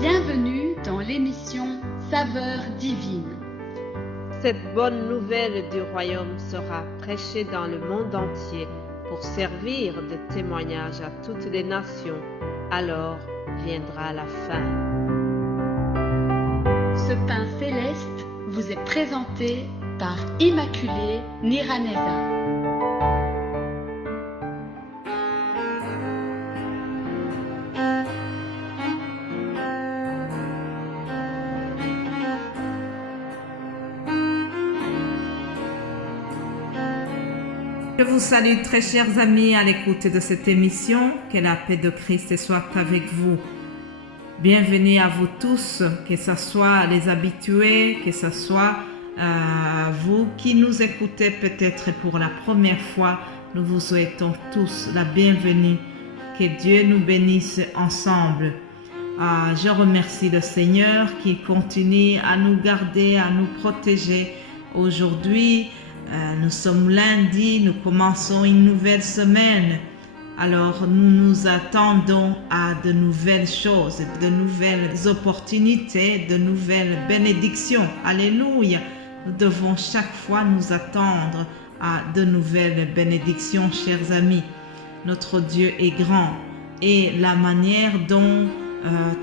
Bienvenue dans l'émission Saveurs divines. Cette bonne nouvelle du royaume sera prêchée dans le monde entier pour servir de témoignage à toutes les nations. Alors viendra la fin. Ce pain céleste vous est présenté par Immaculée Niraneza. Je vous salue très chers amis à l'écoute de cette émission, que la paix de Christ soit avec vous. Bienvenue à vous tous, que ce soit les habitués, que ce soit vous qui nous écoutez peut-être pour la première fois. Nous vous souhaitons tous la bienvenue, que Dieu nous bénisse ensemble. Je remercie le Seigneur qui continue à nous garder, à nous protéger. Aujourd'hui, nous sommes lundi, nous commençons une nouvelle semaine. Alors nous nous attendons à de nouvelles choses, de nouvelles opportunités, de nouvelles bénédictions. Alléluia! Nous devons chaque fois nous attendre à de nouvelles bénédictions, chers amis. Notre Dieu est grand et la manière dont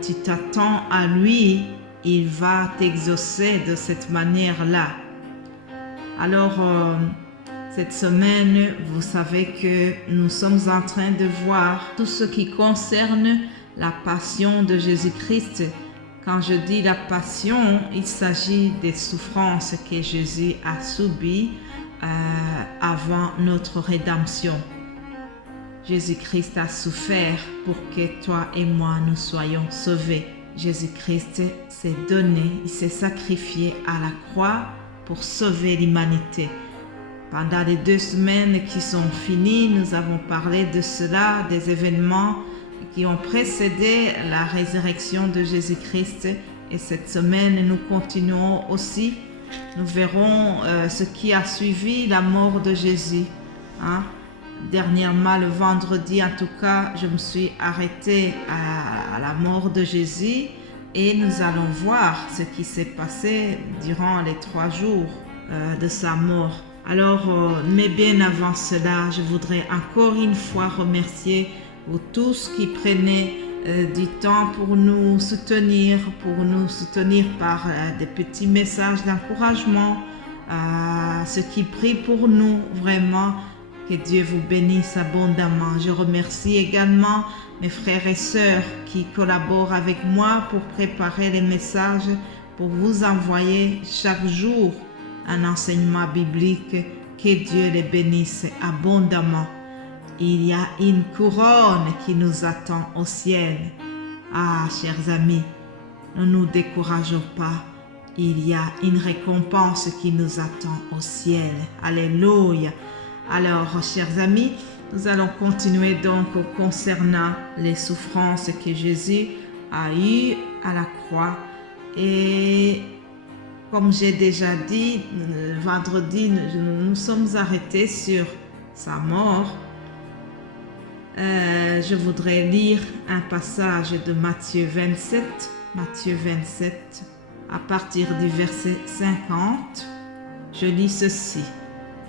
tu t'attends à lui, il va t'exaucer de cette manière-là. Alors, cette semaine, vous savez que nous sommes en train de voir tout ce qui concerne la passion de Jésus-Christ. Quand je dis la passion, il s'agit des souffrances que Jésus a subies avant notre rédemption. Jésus-Christ a souffert pour que toi et moi nous soyons sauvés. Jésus-Christ s'est donné, il s'est sacrifié à la croix pour sauver l'humanité. Pendant les 2 semaines qui sont finies, nous avons parlé de cela, des événements qui ont précédé la résurrection de Jésus-Christ. Et cette semaine, nous continuons aussi. Nous verrons ce qui a suivi la mort de Jésus. Dernièrement, le vendredi, en tout cas, je me suis arrêtée à la mort de Jésus. Et nous allons voir ce qui s'est passé durant les 3 jours de sa mort. Alors, mais bien avant cela, je voudrais encore une fois remercier vous tous qui prenez du temps pour nous soutenir par des petits messages d'encouragement, ceux qui prient pour nous, vraiment. Que Dieu vous bénisse abondamment. Je remercie également mes frères et sœurs qui collaborent avec moi pour préparer les messages, pour vous envoyer chaque jour un enseignement biblique. Que Dieu les bénisse abondamment. Il y a une couronne qui nous attend au ciel. Chers amis, ne nous décourageons pas. Il y a une récompense qui nous attend au ciel. Alléluia. Alors, chers amis, nous allons continuer donc concernant les souffrances que Jésus a eues à la croix. Et comme j'ai déjà dit, vendredi, nous sommes arrêtés sur sa mort. Je voudrais lire un passage de Matthieu 27, à partir du verset 50. Je lis ceci.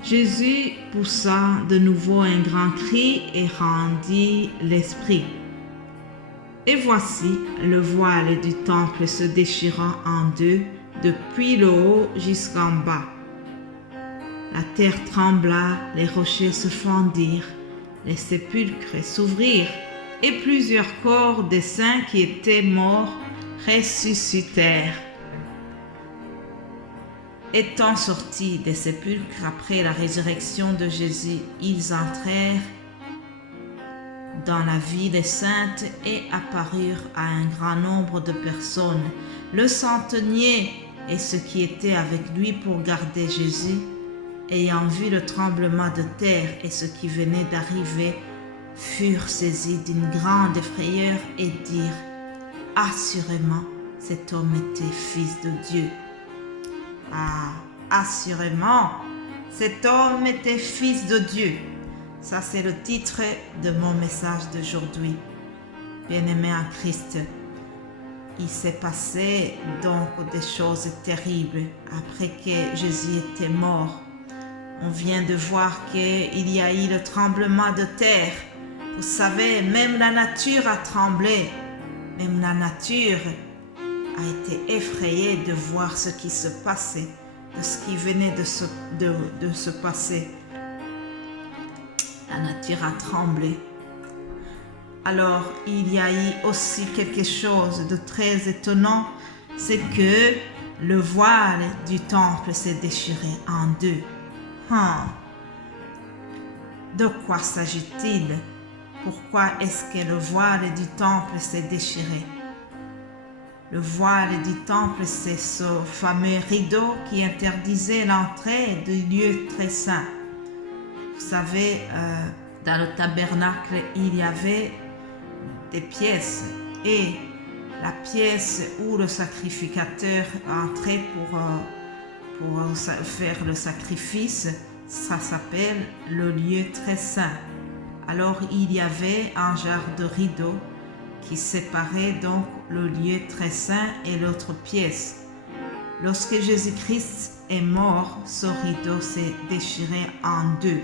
Jésus poussa de nouveau un grand cri et rendit l'esprit. Et voici le voile du temple se déchirant en deux, depuis le haut jusqu'en bas. La terre trembla, les rochers se fendirent, les sépulcres s'ouvrirent, et plusieurs corps des saints qui étaient morts ressuscitèrent. Étant sortis des sépulcres après la résurrection de Jésus, ils entrèrent dans la ville sainte et apparurent à un grand nombre de personnes. Le centenier et ceux qui étaient avec lui pour garder Jésus, ayant vu le tremblement de terre et ce qui venait d'arriver, furent saisis d'une grande frayeur et dirent « Assurément, cet homme était fils de Dieu. » Assurément, cet homme était fils de Dieu. Ça, c'est le titre de mon message d'aujourd'hui. Bien-aimés en Christ, il s'est passé donc des choses terribles après que Jésus était mort. On vient de voir qu'il y a eu le tremblement de terre. Vous savez, même la nature a tremblé. Même la nature a été effrayée de voir ce qui se passait, de ce qui venait de se passer. La nature a tremblé. Alors, il y a eu aussi quelque chose de très étonnant, c'est que le voile du temple s'est déchiré en deux. De quoi s'agit-il? Pourquoi est-ce que le voile du temple s'est déchiré? Le voile du temple, c'est ce fameux rideau qui interdisait l'entrée du lieu très saint. Vous savez, dans le tabernacle, il y avait des pièces et la pièce où le sacrificateur entrait pour faire le sacrifice, ça s'appelle le lieu très saint. Alors il y avait un genre de rideau qui séparait donc le lieu très saint et l'autre pièce. Lorsque Jésus-Christ est mort, ce rideau s'est déchiré en deux.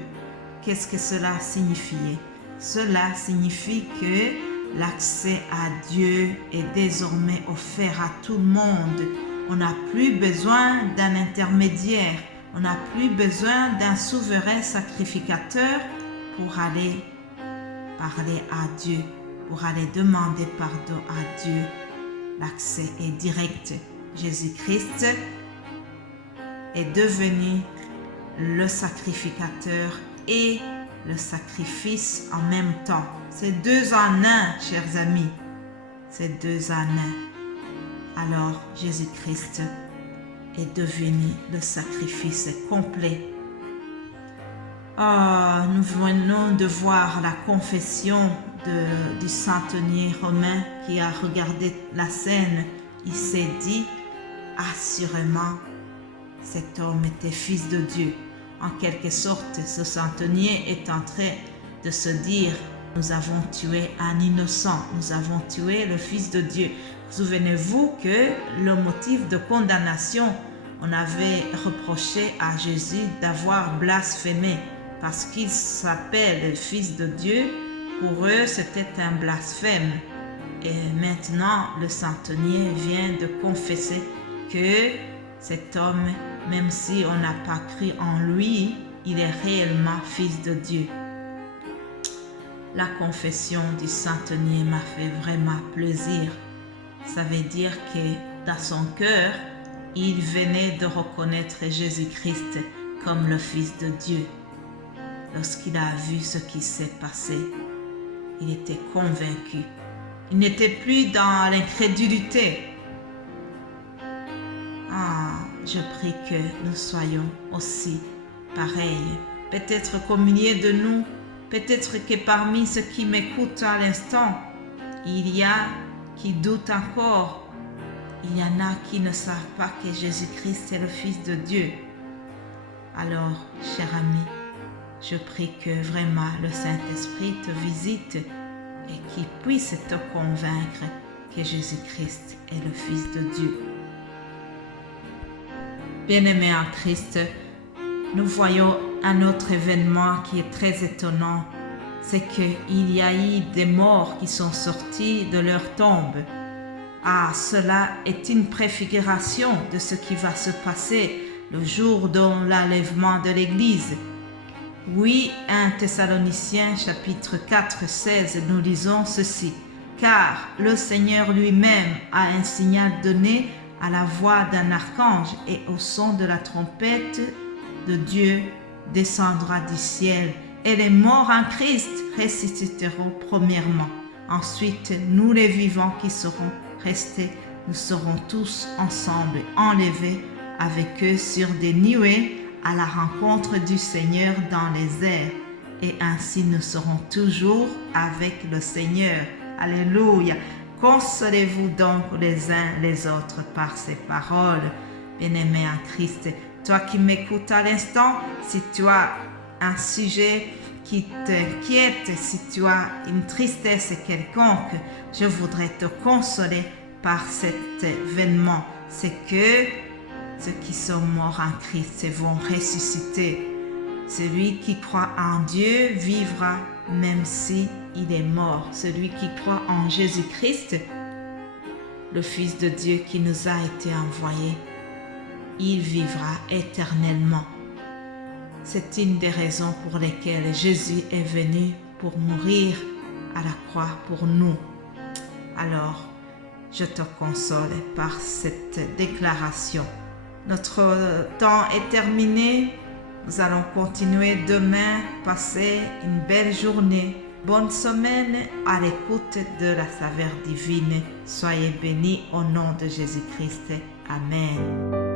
Qu'est-ce que cela signifiait? Cela signifie que l'accès à Dieu est désormais offert à tout le monde. On n'a plus besoin d'un intermédiaire. On n'a plus besoin d'un souverain sacrificateur pour aller parler à Dieu, pour aller demander pardon à Dieu. L'accès est direct. Jésus-Christ est devenu le sacrificateur et le sacrifice en même temps. C'est deux en un, chers amis. C'est deux en un. Alors, Jésus-Christ est devenu le sacrifice complet. Nous venons de voir la confession du centenier romain qui a regardé la scène. Il s'est dit, assurément, cet homme était fils de Dieu. En quelque sorte, ce centenier est en train de se dire, nous avons tué un innocent, nous avons tué le Fils de Dieu. Souvenez-vous que le motif de condamnation, on avait reproché à Jésus d'avoir blasphémé parce qu'il s'appelle le Fils de Dieu. Pour eux, c'était un blasphème. Et maintenant, le centenier vient de confesser que cet homme, même si on n'a pas cru en lui, il est réellement Fils de Dieu. La confession du centenier m'a fait vraiment plaisir. Ça veut dire que dans son cœur, il venait de reconnaître Jésus-Christ comme le Fils de Dieu. Lorsqu'il a vu ce qui s'est passé, il était convaincu. Il n'était plus dans l'incrédulité. Je prie que nous soyons aussi pareils. Peut-être qu'au milieu de nous, peut-être que parmi ceux qui m'écoutent à l'instant, il y a qui doutent encore. Il y en a qui ne savent pas que Jésus-Christ est le Fils de Dieu. Alors, cher ami, je prie que vraiment le Saint-Esprit te visite et qu'il puisse te convaincre que Jésus-Christ est le Fils de Dieu. Bien-aimés en Christ, nous voyons un autre événement qui est très étonnant, c'est qu'il y a eu des morts qui sont sortis de leur tombe. Cela est une préfiguration de ce qui va se passer le jour de l'enlèvement de l'Église. Oui, 1 Thessaloniciens chapitre 4, 16, nous lisons ceci. Car le Seigneur lui-même a un signal donné à la voix d'un archange et au son de la trompette de Dieu descendra du ciel et les morts en Christ ressusciteront premièrement. Ensuite, nous les vivants qui serons restés, nous serons tous ensemble enlevés avec eux sur des nuées à la rencontre du Seigneur dans les airs. Et ainsi nous serons toujours avec le Seigneur. Alléluia. Consolez-vous donc les uns les autres par ces paroles. Bien-aimé en Christ, toi qui m'écoutes à l'instant, si tu as un sujet qui t'inquiète, si tu as une tristesse quelconque, je voudrais te consoler par cet événement, c'est que ceux qui sont morts en Christ vont ressusciter. Celui qui croit en Dieu vivra même si il est mort. Celui qui croit en Jésus-Christ, le Fils de Dieu qui nous a été envoyé, il vivra éternellement. C'est une des raisons pour lesquelles Jésus est venu pour mourir à la croix pour nous. Alors, je te console par cette déclaration. Notre temps est terminé. Nous allons continuer demain. Passez une belle journée. Bonne semaine à l'écoute de la saveur divine. Soyez bénis au nom de Jésus-Christ. Amen.